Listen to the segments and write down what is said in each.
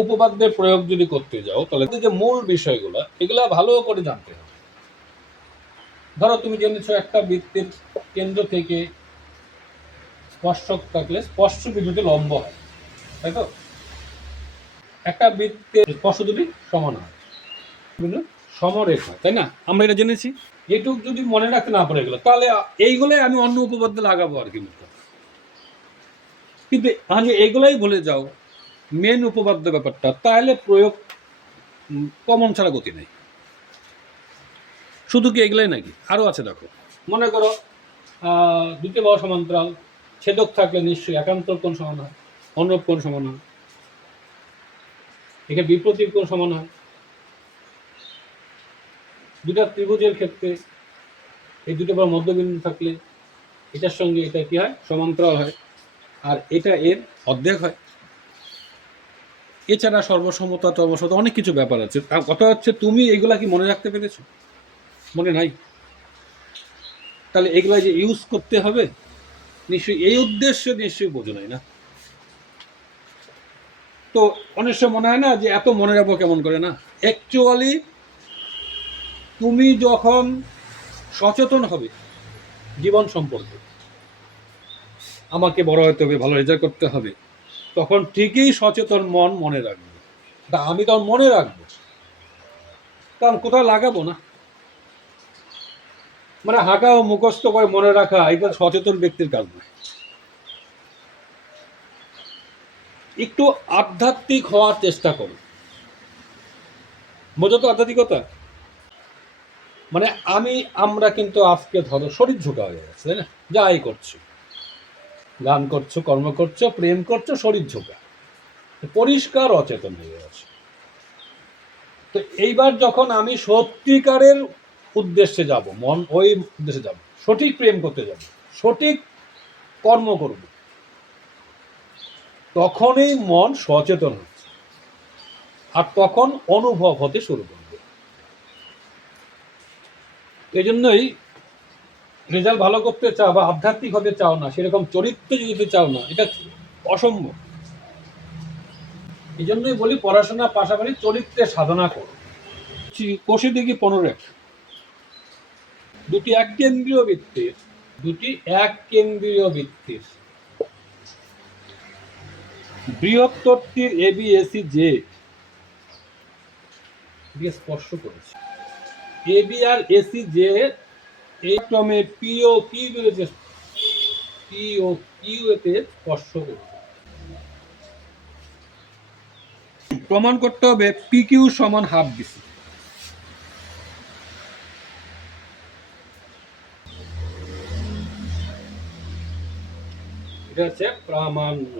উপপাদ্যের প্রয়োগ যদি করতে যাও তাহলে যে মূল বিষয়গুলো এগুলা ভালো করে জানতে হবে। ধরো তুমি জেনেছো একটা বৃত্তের কেন্দ্র থেকে স্পর্শক থাকলে স্পর্শ বিন্দুতে লম্ব হয়, তাই তো? একটা বৃত্তের স্পর্শ দুটি সমান হয়, সমরেখ হয়, তাই না? আমরা এটা জেনেছি। এটুক যদি মনে রাখতে না পারে এগুলো, তাহলে এইগুলোই আমি অন্য উপপাদ্য লাগাবো আর কি। কিন্তু আমি এইগুলাই ভুলে যাও মেন উপপাদ্য ব্যাপারটা, তাহলে প্রয়োগ কমন ছাড়া গতি নেই। শুধু কি এগুলাই নাকি, আরও আছে। দেখো, মনে করো দুটি বাহু সমান্তরাল, ছেদক থাকলে নিশ্চয়ই একান্তর কোণ সমান হয়, অনুরূপ কোণ সমান হয়, এখানে বিপরীত কোণ সমান হয়। দুটা ত্রিভুজের ক্ষেত্রে এই দুটো বাহু মধ্যবিন্দু থাকলে এটার সঙ্গে এটা কি হয়, সমান্তরাল হয়, আর এটা এর অর্ধেক হয়। এছাড়া সর্বসমতা টর্বসমতা অনেক কিছু ব্যাপার আছে। কথা হচ্ছে তুমি এগুলা কি মনে রাখতে পেরেছো? মনে নাই। তাহলে এগুলা যে ইউজ করতে হবে নিশ্চয়ই এই উদ্দেশ্যে নিশ্চয়ই বোঝো নাই না। তো অনেক সময় মনে হয় না যে এত মনে রাখবো কেমন করে, না অ্যাকচুয়ালি তুমি যখন সচেতন হবে জীবন সম্পর্কে, আমাকে বড় হতে হবে, ভালো রেজাল্ট করতে হবে, তখন ঠিকই সচেতন মন মনে রাখবে। তা আমি তখন মনে রাখবো, কারণ কোথাও লাগাবো না। মানে হাঁকা ও মুখস্থ করে মনে রাখা এটা সচেতন ব্যক্তির কাজ নয়। একটু আধ্যাত্মিক হওয়ার চেষ্টা করো। বোঝো তো আধ্যাত্মিকতা মানে আমরা কিন্তু আজকে ধরো শরীর ঝোঁকা হয়ে গেছে, তাই না? যাই করছো, গান করছো, কর্ম করছো, প্রেম করছো, শরীর ঝোঁকা, পরিষ্কার অচেতন হয়ে গেছে। তো এইবার যখন আমি সত্যিকারের উদ্দেশ্যে যাব, মন ওই উদ্দেশ্যে যাব, সঠিক প্রেম করতে যাব, সঠিক কর্ম করব, তখনই মন সচেতন হচ্ছে, আর তখন অনুভব হতে শুরু করবে। এই জন্যই রেজাল্ট ভালো করতে চাও বা আধ্যাত্মিক হতে চাও না, সেরকম চরিত্র যেতে চাও না, এটা অসম্ভব। এই জন্যই বলি পড়াশোনার পাশাপাশি চরিত্রের সাধনা করো। কোষে দেখি 15 দুটি এক কেন্দ্রীয় বৃত্তের বৃহত্তরটির এবিএসি যে স্পর্শ করেছে, এবি আর এসি যে এই ক্রমে পিও কিউ এতে স্পর্শ করেছে। প্রমাণ করতে হবে পি কিউ সমান হাফ বিসি। এটা হচ্ছে প্রামাণ্য।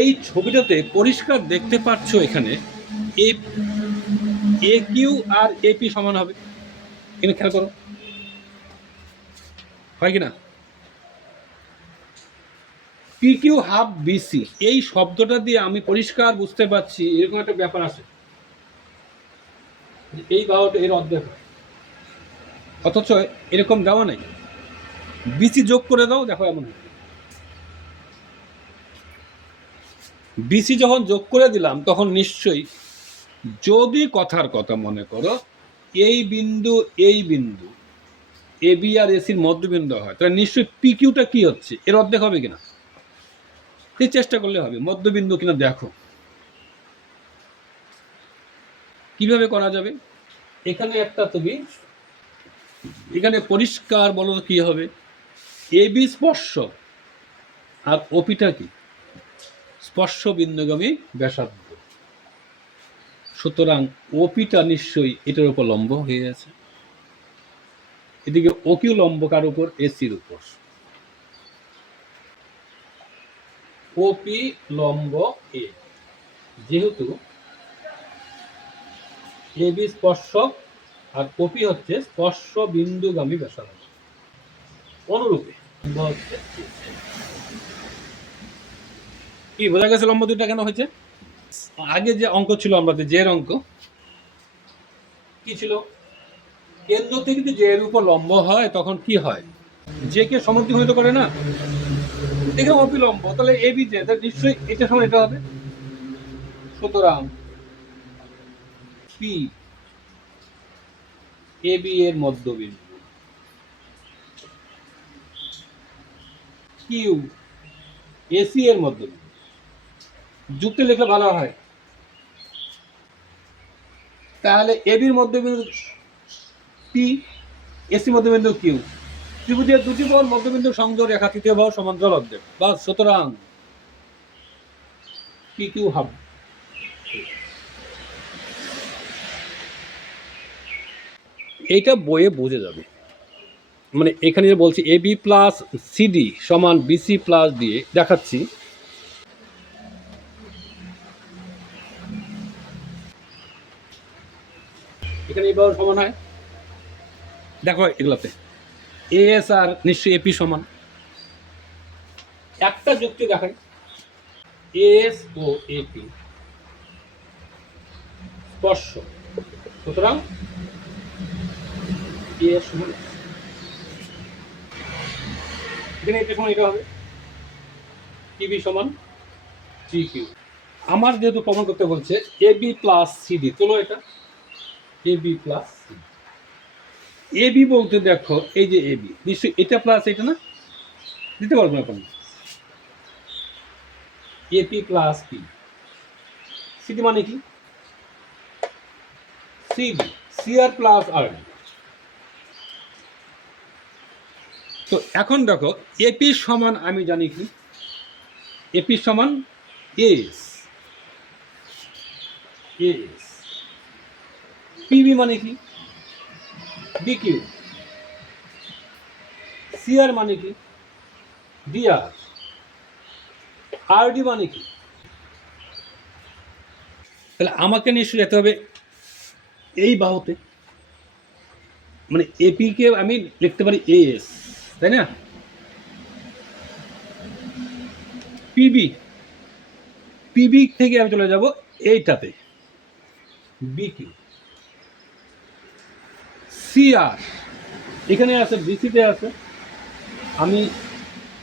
এই ছবিটাতে পরিষ্কার দেখতে পাচ্ছ এখানে এ কিউ আর এপি সমান হবে। এখানে খেয়াল করো, হয় কিনা? পি কিউ হাফ বিসি এই শব্দটা দিয়ে আমি পরিষ্কার বুঝতে পারছি এরকম একটা ব্যাপার আছে, এই বাহুটা এর অর্ধেক হয়, অথচ এরকম দেওয়া নাই। বিসি যোগ করে দাও, দেখো এমন হয়। বিসি যখন যোগ করে দিলাম তখন নিশ্চয়ই, যদি কথার কথা মনে করো এই বিন্দু এবি আর এসির মধ্যবিন্দু হয়, তাহলে নিশ্চয়ই পি কিউটা কি হচ্ছে, এর অর্ধেক হবে কিনা এই চেষ্টা করলে হবে। মধ্যবিন্দু কিনা দেখো কিভাবে করা যাবে। এখানে একটা তুমি এখানে পরিষ্কার বলো কি হবে, এবি স্পর্শ আর ওপিটা কি স্পর্শ বিন্দুগামী ব্যাসার্ধ, সুতরাং ওপিটা নিশ্চয়ই এটার উপর লম্ব হয়ে আছে। এদিকে ওকিউ লম্ব কার উপর, এসির উপর। ওপি লম্ব এ, যেহেতু এবি স্পর্শক আর ওপি হচ্ছে স্পর্শ বিন্দুগামী ব্যাসার্ধ, অনুরূপে হচ্ছে কি বোঝা গেছে লম্ব দুইটা কেন হয়েছে? আগে যে অঙ্ক ছিল আমাদের জের অঙ্ক কি ছিল, কেন্দ্র থেকে যদি জের উপর লম্ব হয় তখন কি হয়, যে কে সমদ্বিখণ্ডিত করে না, এখানে অপি লম্ব, তাহলে এবি যে নিশ্চয়ই এটা সমান এটা হবে। সুতরাং পি এ বি এর মধ্যবিন্দু, কিউ এসি এর মধ্যবিন্দু। যুক্তি লিখলে ভালো হয়। তাহলে এবির মধ্যবিন্দু পি, এসি মধ্যবিন্দু কিউ। ত্রিভুজের দুটি বাহুর মধ্যবিন্দু সংযোগ রেখা তৃতীয় বাহু সমান্তরাল অবজেক্ট। বা সুতরাং পি কিউ হাব। এইটা বইয়ে বুঝে যাবে। মানে এখানে যে বলছি এ বি প্লাস সিডি সমান বিসি প্লাস দিয়ে দেখাচ্ছি। এখানে এই বাহু সমান হয়, দেখো এগুলোতে এস আর নিশ্চয়ই এপি সমান। একটা যুক্তি দেখাই, এস ও এপি স্পর্শক, সুতরাং এস সমান এখানে এটা সমান এটা হবে টিবি সমান জি কিউ। আমার যেহেতু প্রমাণ করতে বলছে এ বি প্লাস সিডি, চলো এটা A B plus CD. A B বলতে দেখো এই যে এ বি নিশ্চয়ই এটা প্লাস এটা না, দিতে পারবো না এখন। এপি প্লাস পি, সিডি মানে কি সিডি, সি আর প্লাস আর। তো এখন দেখো এপি সমান আমি জানি কি এপি সমান এস, এস পিবি মানে কি বিকিউ, সিআর মানে কি ডিআর, আরডি মানে কি। তাহলে আমাকে নিশ্চয়ই যেতে হবে এই বাহুতে, মানে এপি কে আমি লিখতে পারি এস, তাই না। পিবি, পিবি থেকে আমি চলে যাব এইটাতে বিকিউ, সিআর এখানে আছে বিসিতে আছে, আমি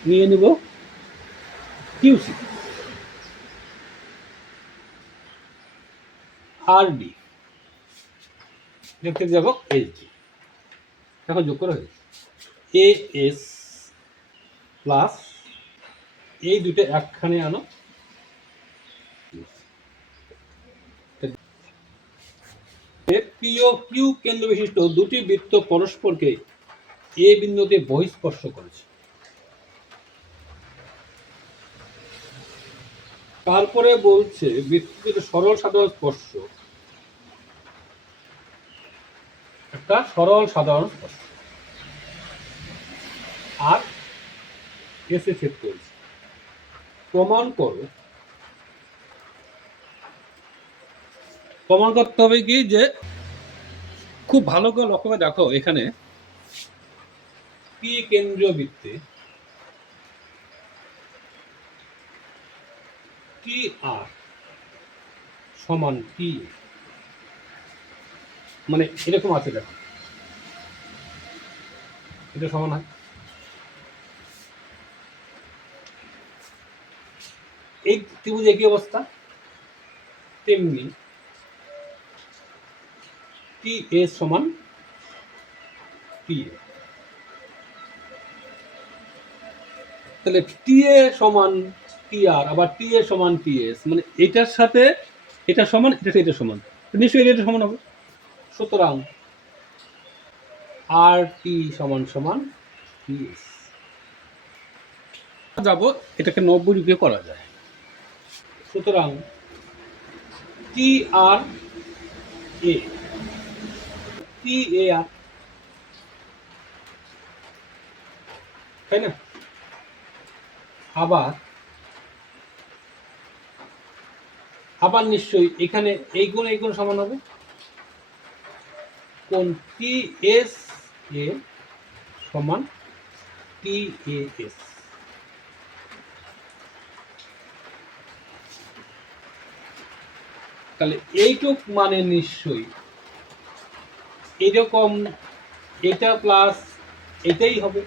নিয়ে নেব কিউসি, আরডি দেখতে যাব এইচডি। এখন যোগ করা হয়েছে এ এস প্লাস এই দুটো একখানে আনো, পি ও কিউ কেন্দ্র বিশিষ্ট দুটি বৃত্ত পরস্পরকে এ বিন্দুতে বহিঃস্পর্শ করেছে। তারপরে বলছে বৃত্তের সরল সাধারণ স্পর্শ, একটা সরল সাধারণ স্পর্শ আর এসে ছেদ করেছে। প্রমাণ করো, প্রমাণ করতে হবে কি যে খুব ভালো করে লক্ষ্য করে দেখো এখানে পি কেন্দ্রীয় বৃত্তে টি আর সমান টি, মানে এরকম আছে দেখো, এটা সমান হয় এই ত্রিভুজে একই অবস্থা, তেমনি টি এস সমান টি এ। তাহলে টি এ সমান টি আর আবার টি এ সমান টি এস, মানে এটার সাথে এটা সমান, এটা এটা সমান, নিশ্চয়ই এটা সমান হবে। সুতরাং আর টি সমান সমান টি এস। যাব এটাকে 90 ডিগ্রি করা যায়। সুতরাং টি আর এ, টি এ আর, তাই না। আবার আবার নিশ্চয়ই এখানে এই গুণ সমান হবে, কোন টি এস এ সমান টি এ এস। তাহলে এইটুক মানে নিশ্চয়ই এরকম এটা প্লাস এটাই হবে,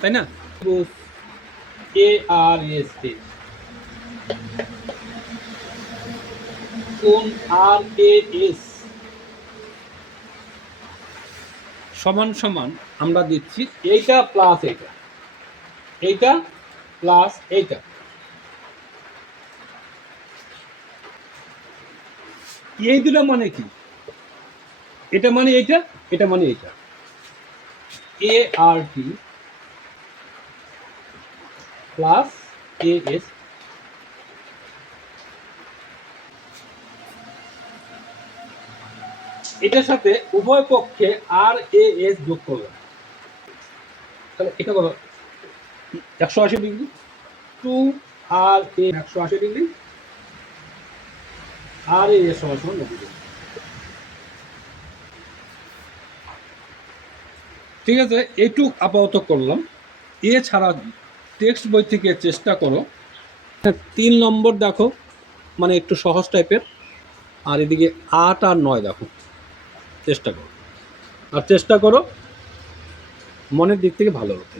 তাই না। এ আর এস এ কোণ আর এ এস সমান সমান আমরা দিচ্ছি এইটা প্লাস এইটা, এইটা প্লাস এইটা। এই দুটো মানে কি? এটা মানে এইটা, এটা মানে এইটা। এ আর টি প্লাস এ এস, এটার সাথে উভয় পক্ষে আর এ এস যোগ করলাম, তাহলে এটা করো 180 ডিগ্রি, 2 আর এ 180 ডিগ্রি, আর এ এস সমান 90 ডিগ্রি। ঠিক আছে, এইটুক আপাতত করলাম। এছাড়া টেক্সট বই থেকে চেষ্টা করো 3 নম্বর দেখো, মানে একটু সহজ টাইপের, আর এদিকে 8 আর 9 দেখো, চেষ্টা করো, আর চেষ্টা করো মনের দিক থেকে ভালো হতে।